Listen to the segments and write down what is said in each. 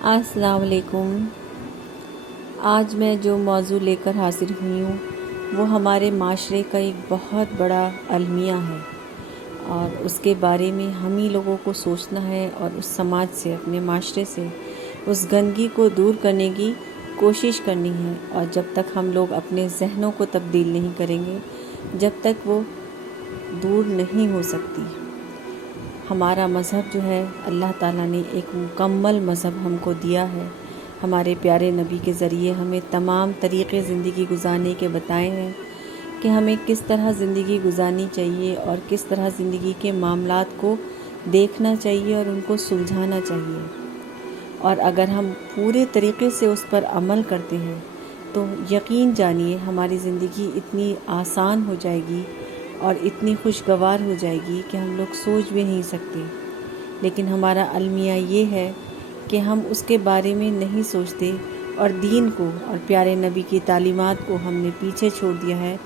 अस्सलाम वालेकुम। आज मैं जो मौजू लेकर हाजिर हुई हूँ वो हमारे माशरे का एक बहुत बड़ा अलमिया है और उसके बारे में हम ही लोगों को सोचना है और उस समाज से, अपने माशरे से उस गंदगी को दूर करने की कोशिश करनी है। और जब तक हम लोग अपने जहनों को तब्दील नहीं करेंगे, जब तक वो दूर नहीं हो सकती। हमारा मज़हब जो है, अल्लाह ताला ने एक मुकम्मल मज़हब हमको दिया है। हमारे प्यारे नबी के ज़रिए हमें तमाम तरीक़े ज़िंदगी गुजारने के बताए हैं कि हमें किस तरह ज़िंदगी गुजारनी चाहिए और किस तरह ज़िंदगी के मामलात को देखना चाहिए और उनको सुलझाना चाहिए। और अगर हम पूरे तरीक़े से उस पर अमल करते हैं तो यकीन जानिए हमारी ज़िंदगी इतनी आसान हो जाएगी और इतनी खुशगवार हो जाएगी कि हम लोग सोच भी नहीं सकते। लेकिन हमारा अलमिया ये है कि हम उसके बारे में नहीं सोचते और दीन को और प्यारे नबी की तालीमात को हमने पीछे छोड़ दिया है।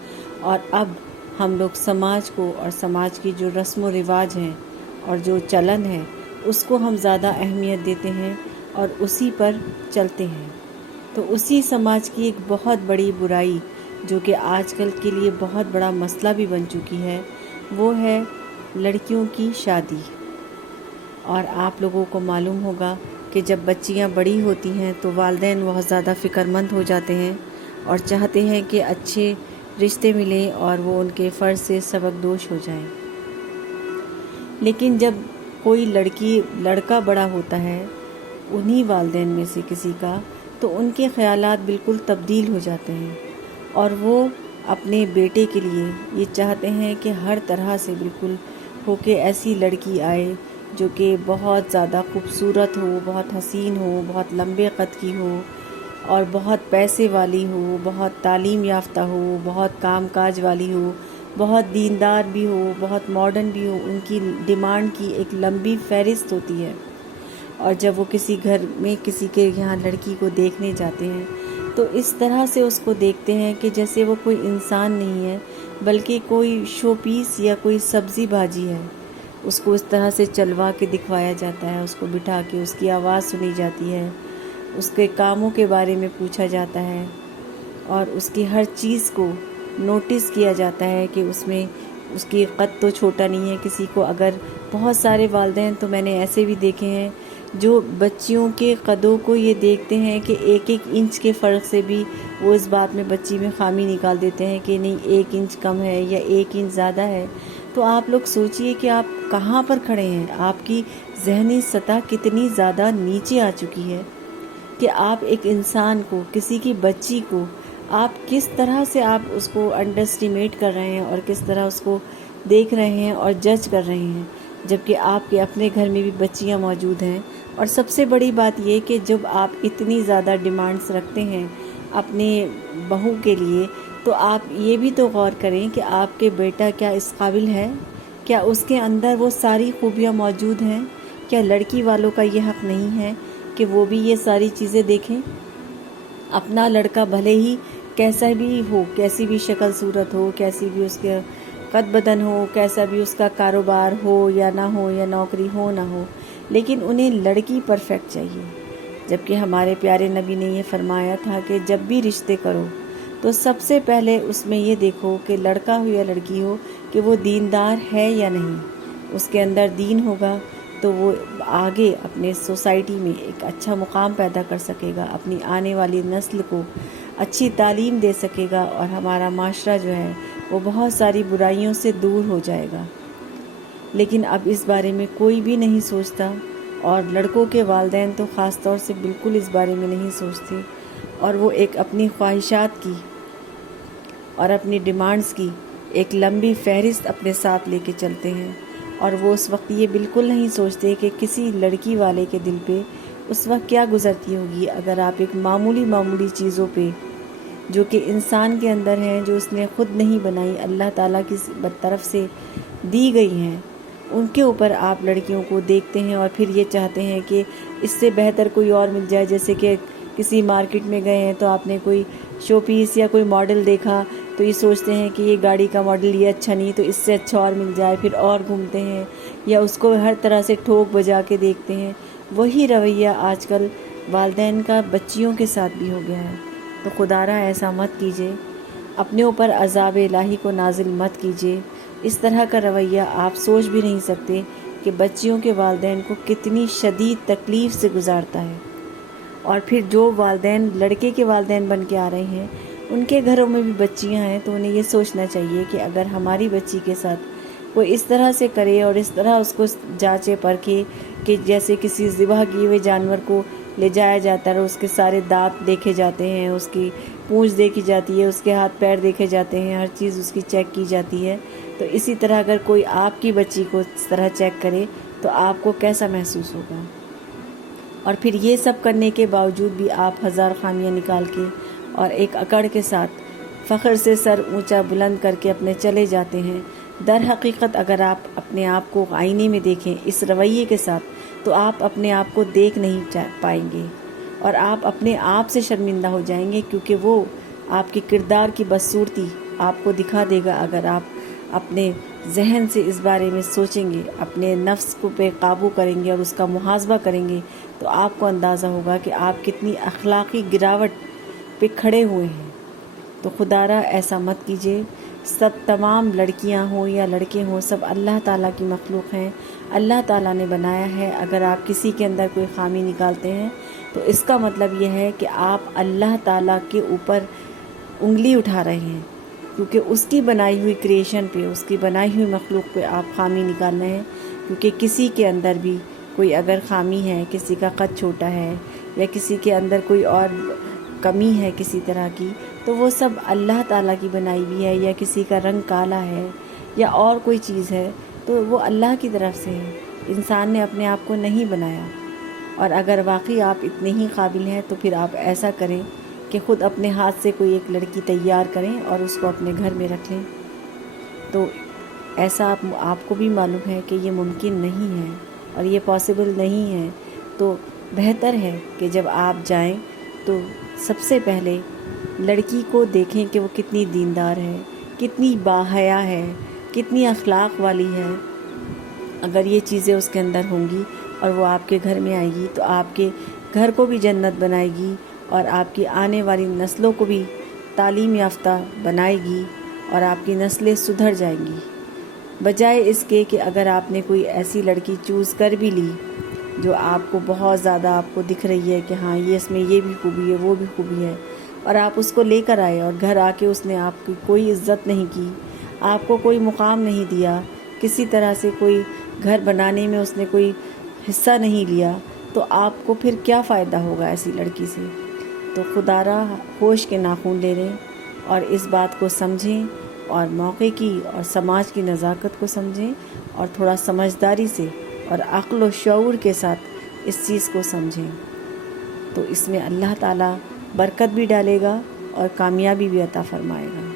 और अब हम लोग समाज को और समाज की जो रस्म व रिवाज हैं और जो चलन है उसको हम ज़्यादा अहमियत देते हैं और उसी पर चलते हैं। तो उसी समाज की एक बहुत बड़ी बुराई जो कि आजकल के लिए बहुत बड़ा मसला भी बन चुकी है, वो है लड़कियों की शादी। और आप लोगों को मालूम होगा कि जब बच्चियां बड़ी होती हैं तो वालिदैन बहुत ज़्यादा फ़िक्रमंद हो जाते हैं और चाहते हैं कि अच्छे रिश्ते मिलें और वो उनके फ़र्ज़ से सबकदोश हो जाएं। लेकिन जब कोई लड़का बड़ा होता है उन्हीं वालिदैन में से किसी का, तो उनके ख़यालात बिल्कुल तब्दील हो जाते हैं और वो अपने बेटे के लिए ये चाहते हैं कि हर तरह से बिल्कुल होके ऐसी लड़की आए जो कि बहुत ज़्यादा खूबसूरत हो, बहुत हसीन हो, बहुत लंबे कद की हो और बहुत पैसे वाली हो, बहुत तालीम याफ्ता हो, बहुत कामकाज वाली हो, बहुत दीनदार भी हो, बहुत मॉडर्न भी हो। उनकी डिमांड की एक लंबी फहरिस्त होती है। और जब वो किसी घर में किसी के यहाँ लड़की को देखने जाते हैं तो इस तरह से उसको देखते हैं कि जैसे वो कोई इंसान नहीं है बल्कि कोई शो पीस या कोई सब्ज़ी भाजी है। उसको इस तरह से चलवा के दिखवाया जाता है, उसको बिठा के उसकी आवाज़ सुनी जाती है, उसके कामों के बारे में पूछा जाता है और उसकी हर चीज़ को नोटिस किया जाता है कि उसमें उसकी कद तो छोटा नहीं है किसी को। अगर बहुत सारे वालिदैन तो मैंने ऐसे भी देखे हैं जो बच्चियों के कदों को ये देखते हैं कि एक एक इंच के फ़र्क से भी वो इस बात में बच्ची में खामी निकाल देते हैं कि नहीं, 1 इंच कम है या 1 इंच ज़्यादा है। तो आप लोग सोचिए कि आप कहाँ पर खड़े हैं, आपकी ज़हनी सतह कितनी ज़्यादा नीचे आ चुकी है कि आप एक इंसान को, किसी की बच्ची को आप किस तरह से आप उसको अंडर एस्टिमेट कर रहे हैं और किस तरह उसको देख रहे हैं और जज कर रहे हैं, जबकि आपके अपने घर में भी बच्चियां मौजूद हैं। और सबसे बड़ी बात ये कि जब आप इतनी ज़्यादा डिमांड्स रखते हैं अपने बहू के लिए, तो आप ये भी तो गौर करें कि आपके बेटा क्या इस काबिल है, क्या उसके अंदर वो सारी खूबियाँ मौजूद हैं। क्या लड़की वालों का ये हक़ नहीं है कि वो भी ये सारी चीज़ें देखें। अपना लड़का भले ही कैसा भी हो, कैसी भी शक्ल सूरत हो, कैसी भी उसके कद बदन हो, कैसा भी उसका कारोबार हो या ना हो, या नौकरी हो ना हो, लेकिन उन्हें लड़की परफेक्ट चाहिए। जबकि हमारे प्यारे नबी ने ये फरमाया था कि जब भी रिश्ते करो तो सबसे पहले उसमें ये देखो कि लड़का हो या लड़की हो कि वो दीनदार है या नहीं। उसके अंदर दीन होगा तो वो आगे अपने सोसाइटी में एक अच्छा मुकाम पैदा कर सकेगा, अपनी आने वाली नस्ल को अच्छी तालीम दे सकेगा और हमारा माशरा जो है वो बहुत सारी बुराइयों से दूर हो जाएगा। लेकिन अब इस बारे में कोई भी नहीं सोचता और लड़कों के वालिदैन तो ख़ास तौर से बिल्कुल इस बारे में नहीं सोचते और वो एक अपनी ख्वाहिशात की और अपनी डिमांड्स की एक लंबी फहरिस्त अपने साथ लेके चलते हैं। और वो उस वक्त ये बिल्कुल नहीं सोचते कि किसी लड़की वाले के दिल पे उस वक्त क्या गुजरती होगी अगर आप एक मामूली चीज़ों पे जो कि इंसान के अंदर हैं, जो उसने ख़ुद नहीं बनाई, अल्लाह ताला की तरफ से दी गई हैं, उनके ऊपर आप लड़कियों को देखते हैं और फिर ये चाहते हैं कि इससे बेहतर कोई और मिल जाए। जैसे कि किसी मार्केट में गए हैं तो आपने कोई शो पीस या कोई मॉडल देखा तो ये सोचते हैं कि ये गाड़ी का मॉडल ये अच्छा नहीं तो इससे अच्छा और मिल जाए, फिर और घूमते हैं या उसको हर तरह से ठोक बजा के देखते हैं। वही रवैया आजकल والدین کا بچیوں کے ساتھ بھی ہو گیا ہے۔ تو خدارا ایسا مت کیجیے، اپنے اوپر عذاب الہی کو نازل مت کیجیے۔ اس طرح کا رویہ آپ سوچ بھی نہیں سکتے کہ بچیوں کے والدین کو کتنی شدید تکلیف سے گزارتا ہے۔ اور پھر جو والدین لڑکے کے والدین بن کے آ رہے ہیں، ان کے گھروں میں بھی بچیاں ہیں، تو انہیں یہ سوچنا چاہیے کہ اگر ہماری بچی کے ساتھ کوئی اس طرح سے کرے اور اس طرح اس کو جانچے پرکھے کہ جیسے کسی ذبح کیے ہوئے جانور کو لے جایا جاتا ہے، اس کے سارے دانت دیکھے جاتے ہیں، اس کی پونچھ دیکھی جاتی ہے، اس کے ہاتھ پیر دیکھے جاتے ہیں، ہر چیز اس کی چیک کی جاتی ہے، تو اسی طرح اگر کوئی آپ کی بچی کو اس طرح چیک کرے تو آپ کو کیسا محسوس ہوگا؟ اور پھر یہ سب کرنے کے باوجود بھی آپ ہزار خامیاں نکال کے اور ایک اکڑ کے ساتھ فخر سے سر اونچا بلند کر کے اپنے چلے جاتے ہیں۔ در حقیقت اگر آپ اپنے آپ کو آئینے میں دیکھیں اس رویے کے ساتھ تو آپ اپنے آپ کو دیکھ نہیں پائیں گے اور آپ اپنے آپ سے شرمندہ ہو جائیں گے، کیونکہ وہ آپ کے کردار کی بدصورتی آپ کو دکھا دے گا۔ اگر آپ اپنے ذہن سے اس بارے میں سوچیں گے، اپنے نفس کو پہ قابو کریں گے اور اس کا محاسبہ کریں گے، تو آپ کو اندازہ ہوگا کہ آپ کتنی اخلاقی گراوٹ پہ کھڑے ہوئے ہیں۔ تو خدارا ایسا مت کیجیے۔ سب تمام لڑکیاں ہوں یا لڑکے ہوں، سب اللہ تعالیٰ کی مخلوق ہیں، اللہ تعالیٰ نے بنایا ہے۔ اگر آپ کسی کے اندر کوئی خامی نکالتے ہیں تو اس کا مطلب یہ ہے کہ آپ اللہ تعالیٰ کے اوپر انگلی اٹھا رہے ہیں، کیونکہ اس کی بنائی ہوئی کریشن پہ، اس کی بنائی ہوئی مخلوق پہ آپ خامی نکال رہے ہیں۔ کیونکہ کسی کے اندر بھی کوئی اگر خامی ہے، کسی کا قد چھوٹا ہے یا کسی کے اندر کوئی اور کمی ہے کسی طرح کی، تو وہ سب اللہ تعالیٰ کی بنائی ہوئی ہے، یا کسی کا رنگ کالا ہے یا اور کوئی چیز ہے تو وہ اللہ کی طرف سے ہے، انسان نے اپنے آپ کو نہیں بنایا۔ اور اگر واقعی آپ اتنے ہی قابل ہیں تو پھر آپ ایسا کریں کہ خود اپنے ہاتھ سے کوئی ایک لڑکی تیار کریں اور اس کو اپنے گھر میں رکھ لیں۔ تو ایسا آپ کو بھی معلوم ہے کہ یہ ممکن نہیں ہے اور یہ پاسبل نہیں ہے، تو بہتر ہے کہ جب آپ جائیں تو سب سے پہلے لڑکی کو دیکھیں کہ وہ کتنی دیندار ہے، کتنی باحیا ہے، کتنی اخلاق والی ہے۔ اگر یہ چیزیں اس کے اندر ہوں گی اور وہ آپ کے گھر میں آئے گی تو آپ کے گھر کو بھی جنت بنائے گی اور آپ کی آنے والی نسلوں کو بھی تعلیم یافتہ بنائے گی اور آپ کی نسلیں سدھر جائیں گی، بجائے اس کے کہ اگر آپ نے کوئی ایسی لڑکی چوز کر بھی لی جو آپ کو بہت زیادہ آپ کو دکھ رہی ہے کہ ہاں یہ اس میں یہ بھی خوبی ہے وہ بھی خوبی ہے، اور آپ اس کو لے کر آئے اور گھر آ کے اس نے آپ کی کوئی عزت نہیں کی، آپ کو کوئی مقام نہیں دیا، کسی طرح سے کوئی گھر بنانے میں اس نے کوئی حصہ نہیں لیا، تو آپ کو پھر کیا فائدہ ہوگا ایسی لڑکی سے؟ تو خدارا ہوش کے ناخن لے لیں اور اس بات کو سمجھیں اور موقع کی اور سماج کی نزاکت کو سمجھیں اور تھوڑا سمجھداری سے اور عقل و شعور کے ساتھ اس چیز کو سمجھیں، تو اس میں اللہ تعالیٰ برکت بھی ڈالے گا اور کامیابی بھی عطا فرمائے گا۔